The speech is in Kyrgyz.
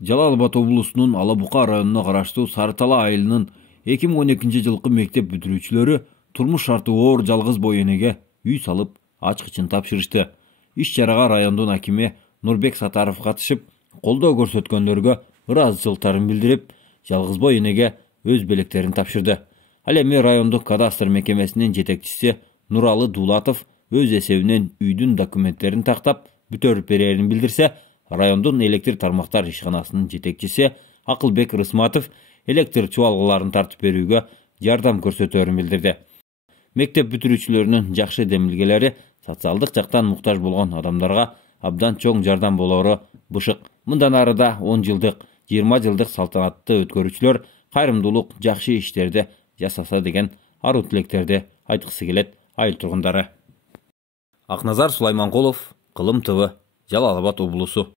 Жалал Абад облусунун Алабука районуна караштуу Сары Тала айылынын 2012 жылкы мектеп бүтүрүүчүлөрү турмуш шарты оор жалгыз бой энеге үй салып, ачкычын тапшырышты. Иш чарага райондун акими Нурбек Сатаров катышып, колдоо көрсөткөндөргө ыраазычылыктарын билдирип, жалгыз бой энеге өз белектерин тапшырды. Ал эми райондук кадастр мекемесинин жетекчиси Нуралы Дулатов өз эсебинен үйдүн документтерин тактап бүтөрүп берерин билдирсе, райондун электр тармактар ишканасынын жетекчиси Акылбек Рысматов электр чубалгыларын тартып берүүгө жардам көрсөтөөрүн билдирди. Мектеп бүтүрүүчүлөрүнүн жакшы демилгелери социалдык жактан муктаж болгон адамдарга абдан чоң жардам болоору бышык. Мындан ары да 10 жылдык, 20 жылдык салтанатты өткөрүүчүлөр кайрымдуулук жакшы иштерди жасаса деген аруу тилектерди айткысы келет айыл тургундары. Акназар Сулайманкулов, Кылым ТВ, Жалал Абад облусу.